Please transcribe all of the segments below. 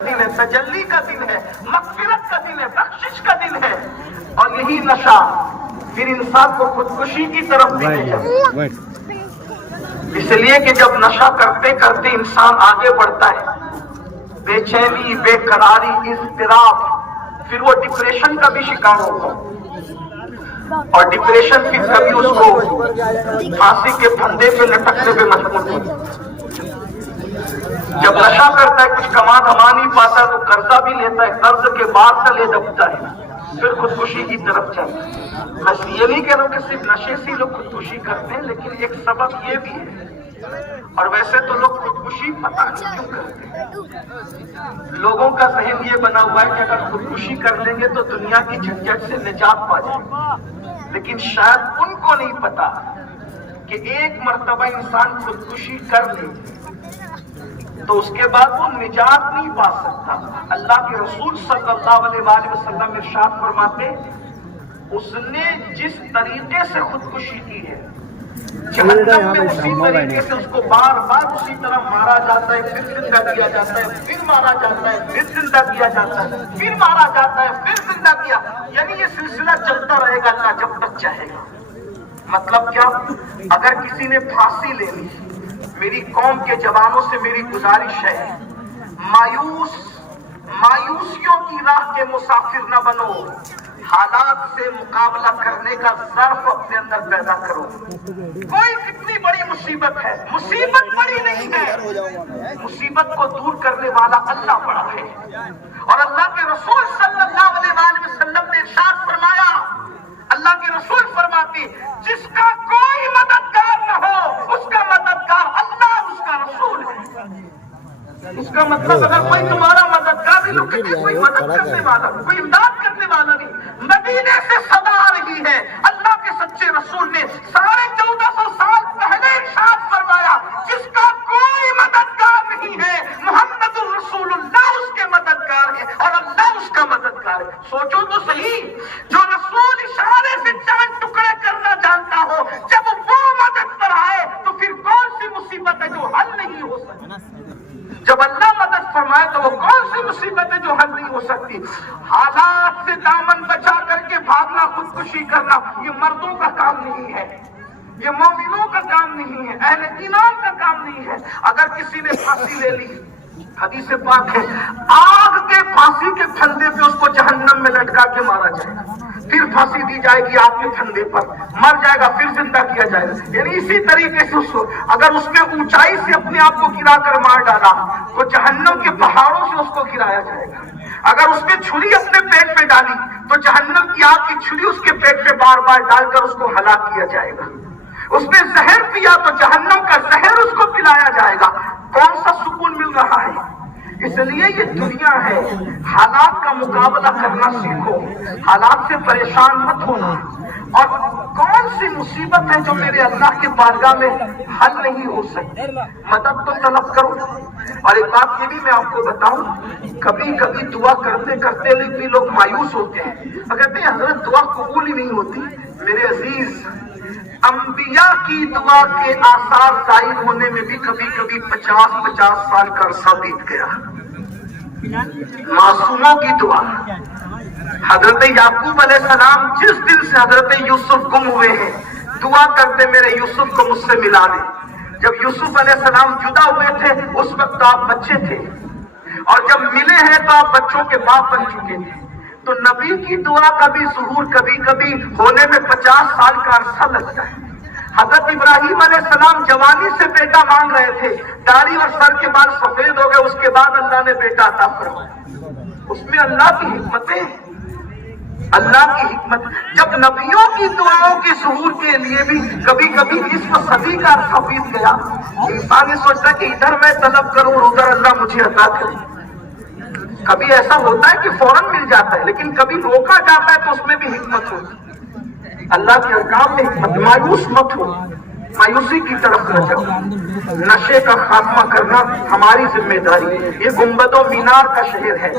دن ہے، تجلی کا دن ہے، مغفرت کا دن ہے، بخشش کا دن ہے، اور یہی نشہ پھر انسان کو خودکشی کی طرف بھی لے جائے. اس لیے کہ جب نشہ کرتے کرتے انسان آگے بڑھتا ہے، بے چینی، بے قراری، اضطراب، پھر وہ ڈپریشن کا بھی شکار ہوتا ہے، اور ڈپریشن پھر کبھی اس کو پھانسی کے پھندے پہ لٹکنے پہ مجبور ہوتا ہے. جب نشہ کرتا ہے کچھ کما دھما نہیں پاتا تو قرضہ بھی لیتا ہے، قرض کے بعد سے لے دبتا ہے، پھر خودکشی کی طرف جاتا ہے. میں یہ نہیں کہہ رہا ہوں کہ صرف نشے سے لوگ خودکشی کرتے ہیں، لیکن ایک سبب یہ بھی ہے. اور ویسے تو لوگ خودکشی پتہ نہیں کیوں کرتے ہیں. لوگوں کا ذہن یہ بنا ہوا ہے کہ اگر خودکشی کر لیں گے تو دنیا کی جھنجھٹ سے نجات پا جائیں گے، لیکن شاید ان کو نہیں پتا کہ ایک مرتبہ انسان خودکشی کر لے تو اس کے بعد وہ نجات نہیں پا سکتا. اللہ کے رسول صلی اللہ علیہ وآلہ وسلم ارشاد فرماتے، اس نے جس طریقے سے خودکشی کی ہے جہنم میں اسی طریقے سے اس کو بار بار اسی طرح مارا جاتا ہے، پھر زندہ کیا جاتا ہے، پھر مارا جاتا ہے، پھر زندہ کیا جاتا ہے، پھر مارا جاتا ہے، پھر زندہ کیا. یعنی یہ سلسلہ چلتا رہے گا اللہ جب تک چاہے گا. مطلب کیا؟ اگر کسی نے پھانسی لے لی، میری قوم کے جوانوں سے میری گزارش ہے، مایوسیوں کی راہ کے مسافر نہ بنو، حالات سے مقابلہ کرنے کا ظرف اپنے اندر پیدا کرو. کوئی کتنی بڑی مصیبت ہے، مصیبت بڑی نہیں ہے، مصیبت کو دور کرنے والا اللہ بڑا ہے. اور اللہ کے رسول صلی اللہ علیہ وآلہ وسلم نے ارشاد فرمایا، اللہ کے رسول فرماتے، جس کا کوئی مددگار نہ ہو اس کا مددگار اللہ، اس کا رسول ہے. اس کا مطلب اگر کوئی تمہارا مددگار نہیں، لوگ کہتے ہیں کوئی مدد کرنے والا، کوئی امداد کرنے والا نہیں. مدینے سے صدا آ رہی ہے، اللہ کے سچے رسول نے 1450 سال پہلے ارشاد فرمایا، جس کا کوئی مددگار نہیں ہے محمد الرسول اللہ اس کے مددگار ہے، اور اللہ اس کا مددگار ہے. سوچو تو صحیح، جو رسول اشارے سے چاند ٹکڑے کرنا جانتا ہو، جب وہ مدد پر آئے تو پھر کون سی مصیبت ہے جو حل نہیں ہو سکتی؟ جب اللہ مدد فرمائے تو وہ کون سی مصیبت ہے جو حل نہیں ہو سکتی؟ حالات سے دامن بچا کر کے بھاگنا، خودکشی کرنا، یہ مردوں کا کام نہیں ہے، یہ مومنوں کا کام نہیں ہے، اہل ایمان کا کام نہیں ہے. اگر کسی نے پھانسی لے لی، حدیث پاک ہے، آگ کے پھانسی کے پھندے پہ اس کو جہنم میں لٹکا کے مارا جائے گا، پھر پھانسی دی جائے گی آگ کے پھندے پر، مر جائے گا، پھر زندہ کیا جائے گا. یعنی اسی طریقے سے اس کو اگر اس نے اونچائی سے اپنے آپ کو گرا کر مار ڈالا تو جہنم کے پہاڑوں سے اس کو گرایا جائے گا. اگر اس نے چھری اپنے پیٹ میں ڈالی تو جہنم کی آگ کی چھری اس کے پیٹ میں بار بار ڈال کر اس کو ہلاک کیا جائے گا. اس نے زہر پیا تو جہنم کا زہر اس کو پلایا جائے گا. کون سا سکون مل رہا ہے؟ اس لیے یہ دنیا ہے، حالات کا مقابلہ کرنا سیکھو، حالات سے پریشان مت ہونا. اور کون سی مصیبت ہے جو میرے اللہ کے بارگاہ میں حل نہیں ہو سکتی؟ مدد تو طلب کرو. اور ایک بات یہ بھی میں آپ کو بتاؤں، کبھی کبھی دعا کرتے کرتے بھی لوگ مایوس ہوتے ہیں، کہتے ہیں حضرت دعا قبول ہی نہیں ہوتی. میرے عزیز، انبیاء کی دعا کے آثار ظاہر ہونے میں بھی کبھی کبھی 50 سال کا عرصہ بیت گیا. معصوموں کی دعا، حضرت یعقوب علیہ السلام جس دن سے حضرت یوسف گم ہوئے ہیں دعا کرتے میرے یوسف کو مجھ سے ملا دے. جب یوسف علیہ السلام جدا ہوئے تھے اس وقت آپ بچے تھے، اور جب ملے ہیں تو آپ بچوں کے باپ بن چکے تھے. تو نبی کی دعا کا بھی ظہور کبھی کبھی ہونے میں 50 سال کا عرصہ لگتا ہے. حضرت ابراہیم علیہ السلام جوانی سے بیٹا مانگ رہے تھے، داڑھی اور سر کے بال سفید ہو گئے، اس کے بعد اللہ نے بیٹا عطا فرمایا. اس میں اللہ کی حکمتیں، اللہ کی حکمت. جب نبیوں کی دعاؤں کے ظہور کے لیے بھی کبھی کبھی اس صدی کا عرصہ بیت گیا، انسان یہ سوچتا ہے کہ ادھر میں طلب کروں اور ادھر اللہ مجھے عطا کرے. کبھی ایسا ہوتا ہے کہ فوراً مل جاتا ہے، لیکن کبھی روکا جاتا ہے تو اس میں بھی حکمت ہوتی ہے. اللہ کے احکام میں حکمت. مایوس مت ہو، مایوسی کی طرف نہ جاؤ. نشے کا خاتمہ کرنا ہماری ذمہ داری ہے. یہ گنبد و مینار کا شہر ہے.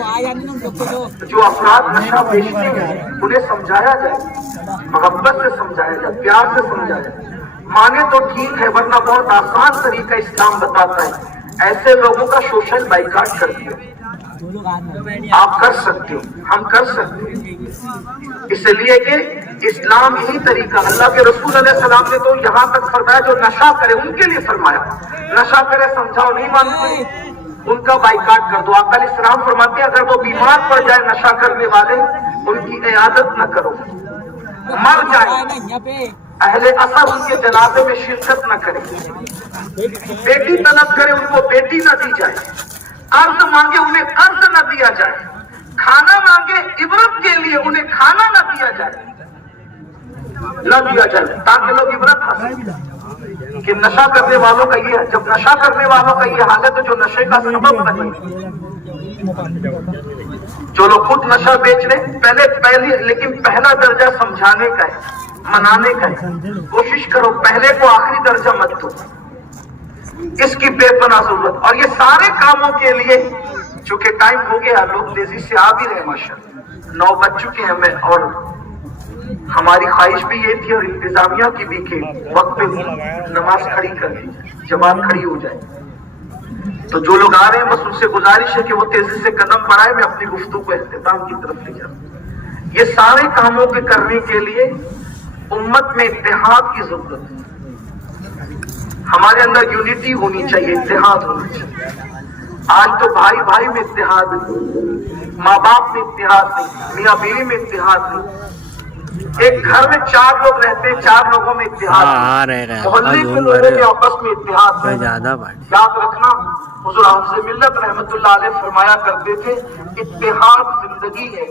جو افراد نشہ بیچتے ہیں انہیں سمجھایا جائے، محبت سے سمجھایا جائے، پیار سے سمجھایا جائے. مانے تو ٹھیک ہے، ورنہ بہت آسان طریقہ اسلام بتاتا ہے، ایسے لوگوں کا سوشل بائیکاٹ کر دیا. آپ کر سکتے ہو، ہم کر سکتے ہیں، اس لیے کہ اسلام یہی طریقہ، اللہ کے رسول علیہ السلام نے تو یہاں تک فرمایا جو نشہ کرے ان کے لیے فرمایا، نشہ کرے سمجھاؤ نہیں مانتے ان کا بائیکاٹ کر دو۔ آقا علیہ السلام فرماتے ہیں اگر وہ بیمار پڑ جائے نشہ کرنے والے ان کی عیادت نہ کرو، مر جائیں اہل اثر ان کے جنازے میں شرکت نہ کرے، بیٹی طلب کرے ان کو بیٹی نہ دی جائے، قرض مانگے انہیں قرض نہ دیا جائے، کھانا مانگے عبرت کے لیے انہیں کھانا نہ دیا جائے تاکہ لوگ عبرت حاصل کریں کہ نشہ کرنے والوں کا یہ، جب نشہ کرنے والوں کا یہ حالت ہے جو نشے کا سبب بنے، جو لوگ خود نشہ بیچ رہے پہلے لیکن پہلا درجہ سمجھانے کا ہے، منانے کا ہے، کوشش کرو پہلے کو آخری درجہ مت دو، اس کی بے پناہ ضرورت۔ اور یہ سارے کاموں کے لیے چونکہ ٹائم ہو گیا، لوگ تیزی سے آ بھی رہے ماشاءاللہ، 9 بج چکے ہیں ہمیں، اور ہماری خواہش بھی یہ تھی اور انتظامیہ کی بھی کہ وقت پہ نماز کھڑی کر دی جائے، جماعت کھڑی ہو جائے۔ تو جو لوگ آ رہے ہیں بس ان سے گزارش ہے کہ وہ تیزی سے قدم بڑھائے، میں اپنی گفتگو کو اختتام کی طرف لے جاؤں۔ یہ سارے کاموں کے کرنے کے لیے امت میں اتحاد کی ضرورت ہے، ہمارے اندر یونٹی ہونی چاہیے، اتحاد ہونا چاہیے۔ آج تو بھائی بھائی میں اتحاد نہیں، ماں باپ میں اتحاد نہیں، میاں بیوی میں اتحاد نہیں، ایک گھر میں 4 لوگ رہتے ہیں، 4 لوگوں میں اتحاد نہیں، محلے کے لوگوں میں آپس میں اتحاد نہیں۔ یاد رکھنا حضور حافظ ملت رحمت اللہ علیہ فرمایا کرتے تھے اتحاد زندگی ہے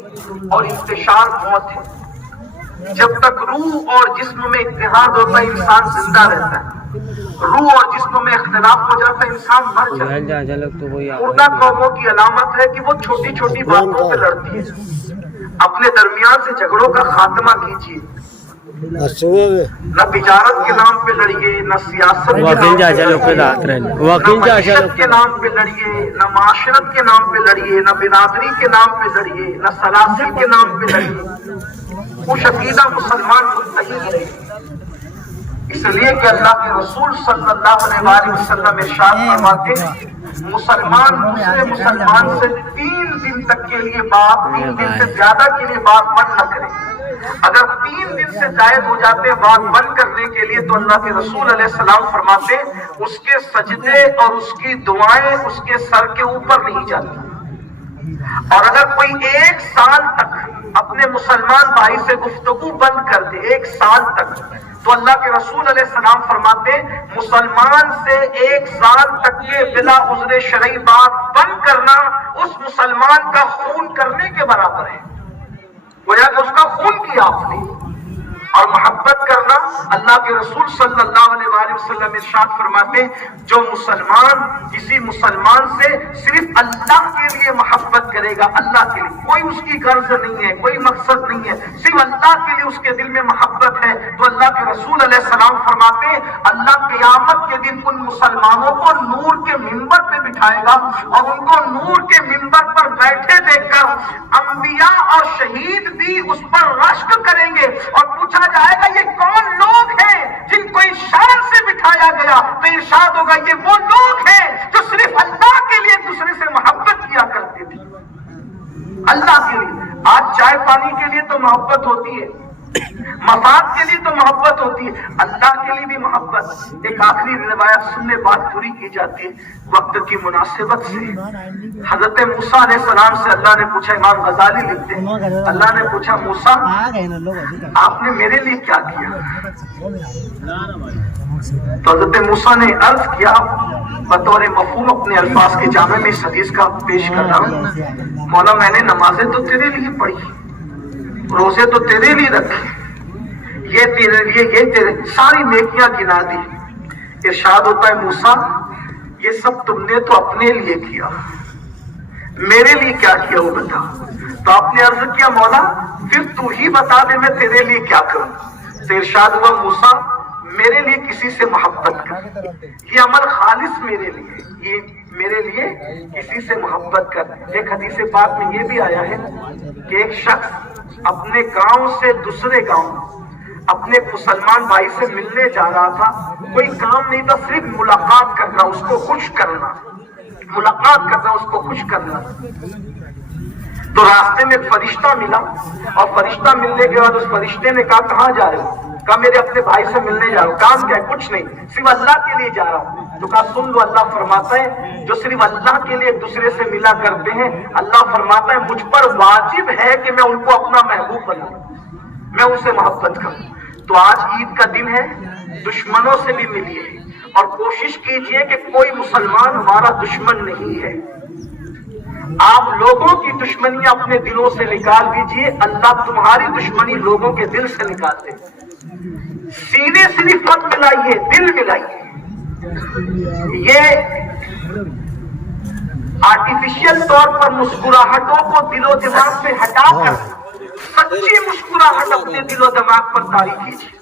اور انتشار موت ہے۔ جب تک روح اور جسم میں اتحاد ہوتا ہے انسان زندہ رہتا ہے، روح اور جسم میں اختلاف ہو جاتا ہے انسان مر جاتا ہے۔ مردہ قوموں کی علامت ہے کہ وہ چھوٹی چھوٹی باتوں پہ لڑتی ہے۔ اپنے درمیان سے جھگڑوں کا خاتمہ کیجیے، نہ تجارت کے نام پہ لڑیے، نہ سیاست کے نام پہ لڑیے، نہ معیشت کے نام پہ لڑیے، نہ معاشرت کے نام پہ لڑیے، نہ برادری کے نام پہ لڑیے، نہ سلاسل کے نام پہ لڑیے۔ وہ شقیدہ مسلمان متحد ہے، اس لیے کہ اللہ کے رسول صلی اللہ علیہ وسلم ارشاد فرماتے ہیں مسلمان دوسرے مسلمان سے 3 دن تک کے لیے بات، 3 دن سے زیادہ کے لیے بات بند نہ کرے۔ اگر 3 دن سے زائد ہو جاتے ہیں بات بند کرنے کے لیے تو اللہ کے رسول علیہ السلام فرماتے اس کے سجدے اور اس کی دعائیں اس کے سر کے اوپر نہیں جاتی۔ اور اگر کوئی 1 سال تک اپنے مسلمان بھائی سے گفتگو بند کر دے، 1 سال تک، تو اللہ کے رسول علیہ السلام فرماتے مسلمان سے 1 سال تک کے بلا عذر شرعی بات بند کرنا اس مسلمان کا خون کرنے کے برابر ہے، گویا کہ اس کا خون کیا آپ نے۔ اور محبت کرنا، اللہ کے رسول صلی اللہ علیہ وآلہ وسلم ارشاد فرماتے جو مسلمان کسی مسلمان سے صرف اللہ کے لیے محبت کرے گا، اللہ کے لیے، کوئی اس کی غرض نہیں ہے، کوئی مقصد نہیں ہے، صرف اللہ کے لیے اس کے دل میں محبت ہے، تو اللہ کے رسول علیہ السلام فرماتے اللہ قیامت کے دن ان مسلمانوں کو نور کے منبر پہ بٹھائے گا اور ان کو نور کے منبر پر بیٹھے دیکھ کر انبیاء اور شہید بھی اس پر رشک کریں گے اور پوچھا جائے گا یہ کون لوگ ہیں جن کو اشارہ سے بٹھایا گیا، تو ارشاد ہوگا یہ وہ لوگ ہیں جو صرف اللہ کے لیے دوسرے سے محبت کیا کرتے تھے، اللہ کے لیے۔ آج چائے پانی کے لیے تو محبت ہوتی ہے، مفاد کے لیے تو محبت ہوتی ہے، اللہ کے لیے بھی محبت۔ ایک آخری روایت سننے بات پوری کی جاتی ہے وقت کی مناسبت سے۔ حضرت موسیٰ علیہ السلام سے اللہ نے پوچھا، امام غزالی لکھتے ہیں اللہ نے پوچھا موسیٰ آپ نے میرے لیے کیا کیا؟ تو حضرت موسیٰ نے عرض کیا بطور مفہوم اپنے الفاظ کے جامع میں اس حدیث کا پیش کر رہا ہوں، مولا میں نے نمازیں تو تیرے لیے پڑھی، روزے تو تیرے لیے رکھے، یہ تیرے لیے، یہ تیرے، ساری نیکیاں گنا دی۔ ارشاد ہوتا ہے موسیٰ یہ سب تم نے تو اپنے لیے کیا، میرے لیے کیا کیا وہ بتا۔ تو آپ نے عرض کیا مولا پھر تو ہی بتا دے میں تیرے لیے کیا کروں۔ تو ارشاد ہوا موسیٰ میرے لیے کسی سے محبت کر، یہ عمل خالص میرے لیے، یہ میرے لیے کسی سے محبت کر۔ ایک حدیث پاک میں یہ بھی آیا ہے کہ ایک شخص اپنے گاؤں سے دوسرے گاؤں اپنے مسلمان بھائی سے ملنے جا رہا تھا، کوئی کام نہیں تھا، صرف ملاقات کرنا، اس کو خوش کرنا۔ ملاقات کرنا، اس کو خوش کرنا۔ تو راستے میں ایک فرشتہ ملا، اور فرشتہ ملنے کے بعد اس فرشتے نے کہا کہاں جا رہے ہو؟ کہا میرے اپنے بھائی سے ملنے جا رہا ہوں۔ کام کیا ہے؟ کچھ نہیں، صرف اللہ کے لیے جا رہا ہوں۔ تو کہا سن لو، اللہ فرماتا ہے جو صرف اللہ کے لیے ایک دوسرے سے ملا کرتے ہیں، اللہ فرماتا ہے مجھ پر واجب ہے کہ میں ان کو اپنا محبوب بناؤں، میں ان سے محبت کروں۔ تو آج عید کا دن ہے، دشمنوں سے بھی ملیے اور کوشش کیجئے کہ کوئی مسلمان ہمارا دشمن نہیں ہے۔ آپ لوگوں کی دشمنیاں اپنے دلوں سے نکال دیجئے، اللہ تمہاری دشمنی لوگوں کے دل سے نکال دے۔ سینے صرف مت ملائیے، دل ملائیے۔ یہ آرٹیفیشل طور پر مسکراہٹوں کو دل و دماغ سے ہٹا کر سچی مسکراہٹ اپنے دل و دماغ پر طاری کیجیے۔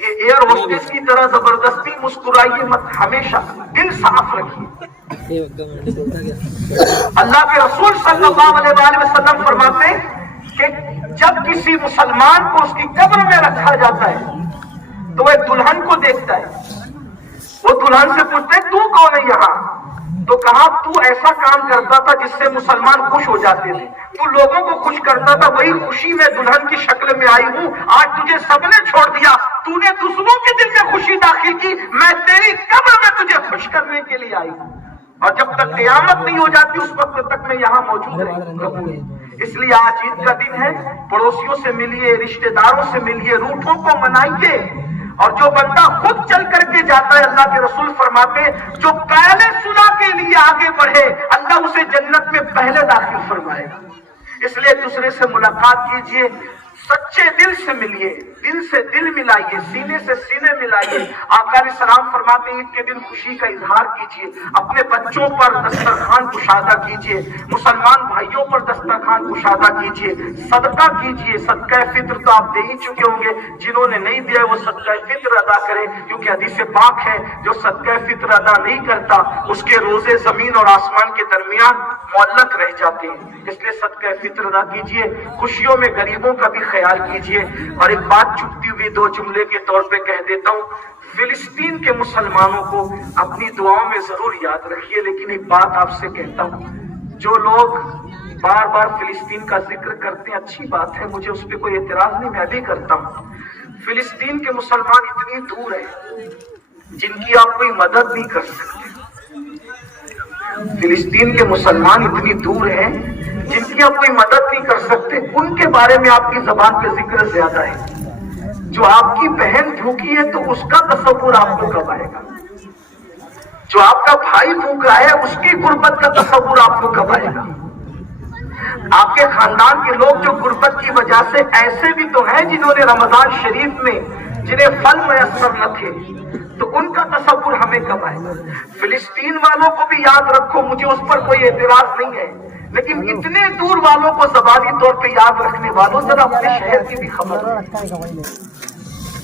یہ ایئر ہوسٹس کی طرح زبردستی مسکرائیے مت، ہمیشہ دل صاف رکھیے۔ اللہ کے رسول صلی اللہ علیہ وآلہ وسلم فرماتے ہیں کہ جب کسی مسلمان کو اس کی قبر میں رکھا جاتا ہے تو وہ دلہن کو دیکھتا ہے، وہ دلہن سے پوچھتے ہیں تو کون ہے یہاں؟ تو کہا تو ایسا کام کرتا تھا جس سے مسلمان خوش ہو جاتے تھے، تو لوگوں کو خوش کرتا تھا، وہی خوشی میں دلہن کی شکل میں آئی ہوں۔ آج تجھے سب نے چھوڑ دیا، تو نے دوسروں کے دل میں خوشی داخل کی، میں تیری قبر میں تجھے خوش کرنے کے لیے آئی ہوں، اور جب تک قیامت نہیں ہو جاتی اس وقت تک میں یہاں موجود رہوں گی۔ اس لیے آج عید کا دن ہے، پڑوسیوں سے ملیے، رشتہ داروں سے ملیے، روٹھوں کو منائیے، اور جو بندہ خود چل کر کے جاتا ہے، اللہ کے رسول فرماتے ہیں جو پہلے صلح کے لیے آگے بڑھے اللہ اسے جنت میں پہلے داخل فرمائے گا۔ اس لیے دوسرے سے ملاقات کیجئے، سچے دل سے ملیے، دل سے دل ملائیے، سینے سے سینے ملائیے۔ آقا علیہ السلام فرماتے ہیں عید کے دن خوشی کا اظہار کیجئے، اپنے بچوں پر دسترخوان کشادہ کیجئے، مسلمان بھائیوں پر دسترخوان کشادہ کیجئے، صدقہ کیجئے۔ صدقہ فطر تو آپ دے ہی چکے ہوں گے، جنہوں نے نہیں دیا وہ صدقہ فطر ادا کرے، کیونکہ حدیث پاک ہے جو صدقہ فطر ادا نہیں کرتا اس کے روزے زمین اور آسمان کے درمیان معلق رہ جاتے ہیں۔ اس لیے صدقہ فطر ادا کیجئے، خوشیوں میں غریبوں کا بھی خیال کیجئے۔ اور ایک بات چھپتی ہوئی دو جملے کے طور پہ کہہ دیتا ہوں، فلسطین کے مسلمانوں کو اپنی دعاؤں میں ضرور یاد رکھیے۔ لیکن ایک بات آپ سے کہتا ہوں، جو لوگ بار بار فلسطین کا ذکر کرتے ہیں اچھی بات ہے، مجھے اس پہ کوئی اعتراض نہیں، میں بھی کرتا ہوں۔ فلسطین کے مسلمان اتنی دور ہیں جن کی آپ کوئی مدد نہیں کر سکتے۔ فلسطین کے مسلمان اتنی دور ہیں جن کی آپ کوئی مدد نہیں کر سکتے، ان کے بارے میں آپ کی زبان پہ ذکر زیادہ ہے۔ جو آپ کی بہن بھوکی ہے تو اس کا تصور آپ کو کب آئے گا؟ جو آپ کا بھائی بھوکا ہے اس کی غربت کا تصور آپ کو کب آئے گا؟ آپ کے خاندان کے لوگ جو غربت کی وجہ سے ایسے بھی تو ہیں جنہوں نے رمضان شریف میں جنہیں پھل میسر نہ تھے، تو ان کا تصور ہمیں کب آئے گا؟ فلسطین والوں کو بھی یاد رکھو، مجھے اس پر کوئی اعتراض نہیں ہے، لیکن اتنے دور والوں کو زبانی طور پہ یاد رکھنے والوں ذرا اپنے شہر کی بھی خبر لے لو،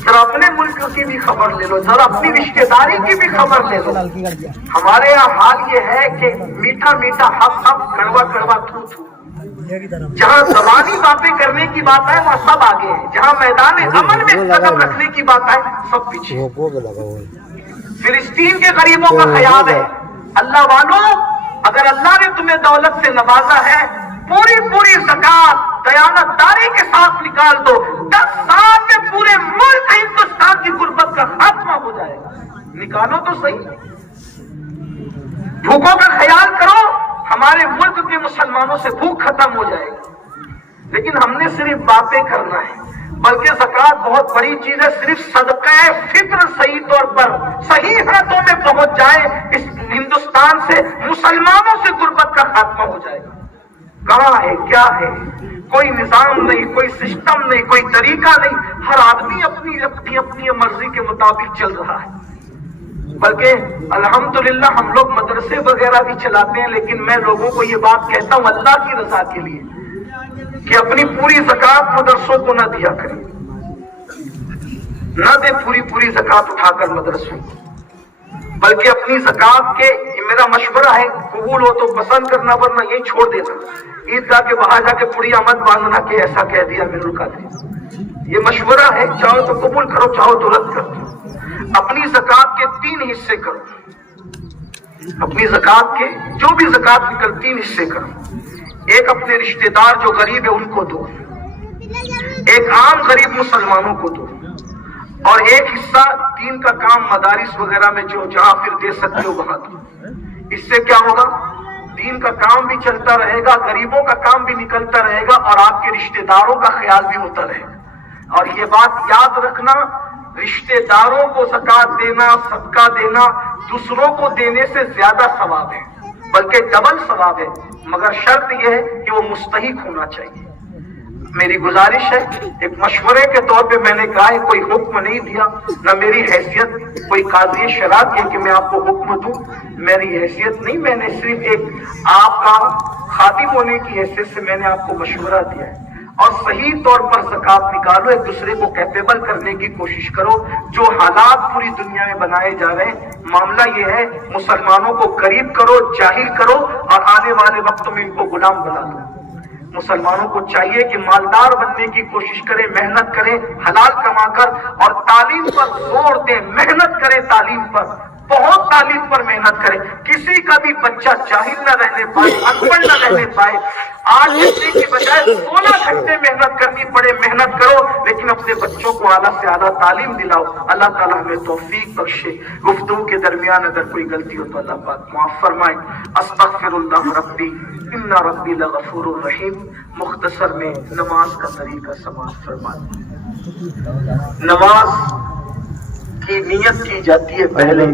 ذرا اپنے ملک کی بھی خبر لے لو، ذرا اپنی رشتہ داری کی بھی خبر لے لو۔ ہمارے یہاں حال یہ ہے کہ میٹھا میٹھا حق حق، کڑوا کڑوا تھو تھو، جہاں زبانی باتیں کرنے کی بات ہے وہاں سب آگے ہیں، جہاں میدان امن میں قدم رکھنے کی بات ہے سب پیچھے۔ فلسطین کے غریبوں کا خیال ہے، اللہ والوں اگر اللہ نے تمہیں دولت سے نوازا ہے پوری پوری زکات دیانت داری کے ساتھ نکال دو، 10 سال میں پورے ملک ہندوستان کی غربت کا خاتمہ ہو جائے گا۔ نکالو تو صحیح، بھوکوں کا خیال کرو، ہمارے ملک کے مسلمانوں سے بھوک ختم ہو جائے گی۔ لیکن ہم نے صرف باتیں کرنا ہے، بلکہ زکوٰۃ بہت بڑی چیز ہے۔ صرف صدقہ فطر صحیح طور پر صحیح ہاتھوں میں پہنچ جائے، اس ہندوستان سے مسلمانوں سے غربت کا خاتمہ ہو جائے گا۔ کہاں ہے، کیا ہے؟ کوئی نظام نہیں، کوئی سسٹم نہیں، کوئی طریقہ نہیں، ہر آدمی اپنی اپنی اپنی مرضی کے مطابق چل رہا ہے۔ بلکہ الحمدللہ ہم لوگ مدرسے وغیرہ بھی چلاتے ہیں، لیکن میں لوگوں کو یہ بات کہتا ہوں اللہ کی رضا کے لیے کہ اپنی پوری زکات مدرسوں کو نہ دیا کریں، نہ دے پوری زکات اٹھا کر مدرسوں کو، بلکہ اپنی زکات کے، میرا مشورہ ہے، قبول ہو تو پسند کرنا ورنہ یہی چھوڑ دینا، عیدگاہ کے باہر جا کے پوری آمد باندھنا کہ ایسا کہہ دیا میرے القادری۔ یہ مشورہ ہے، چاہو تو قبول کرو، چاہو تو رد کرو۔ اپنی زکات کے 3 حصے کرو، اپنی زکات کے جو بھی زکات نکل 3 حصے کرو. ایک اپنے رشتہ دار جو غریب ہے ان کو دو, ایک عام غریب مسلمانوں کو دو, اور ایک حصہ دین کا کام مدارس وغیرہ میں جو جہاں پھر دے سکتے ہو وہاں دو. اس سے کیا ہوگا؟ دین کا کام بھی چلتا رہے گا, غریبوں کا کام بھی نکلتا رہے گا, اور آپ کے رشتہ داروں کا خیال بھی ہوتا رہے گا. اور یہ بات یاد رکھنا, رشتہ داروں کو زکات دینا, صدقہ دینا دوسروں کو دینے سے زیادہ ثواب ہے, بلکہ ڈبل ثواب ہے, مگر شرط یہ ہے کہ وہ مستحق ہونا چاہیے. میری گزارش ہے, ایک مشورے کے طور پہ میں نے کہا ہے, کوئی حکم نہیں دیا, نہ میری حیثیت کوئی قاضی شرع کی کہ میں آپ کو حکم دوں, میری حیثیت نہیں, میں نے صرف ایک آپ کا خادم ہونے کی حیثیت سے میں نے آپ کو مشورہ دیا ہے. اور صحیح طور پر زکات نکالو, ایک دوسرے کو کیپیبل کرنے کی کوشش کرو. جو حالات پوری دنیا میں بنائے جا رہے ہیں, معاملہ یہ ہے مسلمانوں کو غریب کرو, جاہل کرو, اور آنے والے وقت میں ان کو غلام بنا دو. مسلمانوں کو چاہیے کہ مالدار بننے کی کوشش کریں, محنت کریں حلال کما کر, اور تعلیم پر زور دیں, محنت کریں تعلیم پر, بہت تعلیم پر محنت کریں. کسی کا بھی بچہ جاہل نہ رہنے پائے, ان پڑھ نہ رہنے پائے. 8 گھنٹے کی بجائے 16 گھنٹے محنت کرنی پڑے, محنت کرو, لیکن اپنے بچوں کو اعلیٰ سے اعلیٰ تعلیم دلاؤ. اللہ تعالیٰ ہمیں توفیق بخشے. گفتگو کے درمیان اگر کوئی غلطی ہو تو اللہ پاک معاف فرمائے. استغفر اللہ ربی ان ربی لغفور الرحیم. مختصر میں نماز کا طریقہ سماعت فرمائے. نماز کی نیت کی جاتی ہے پہلے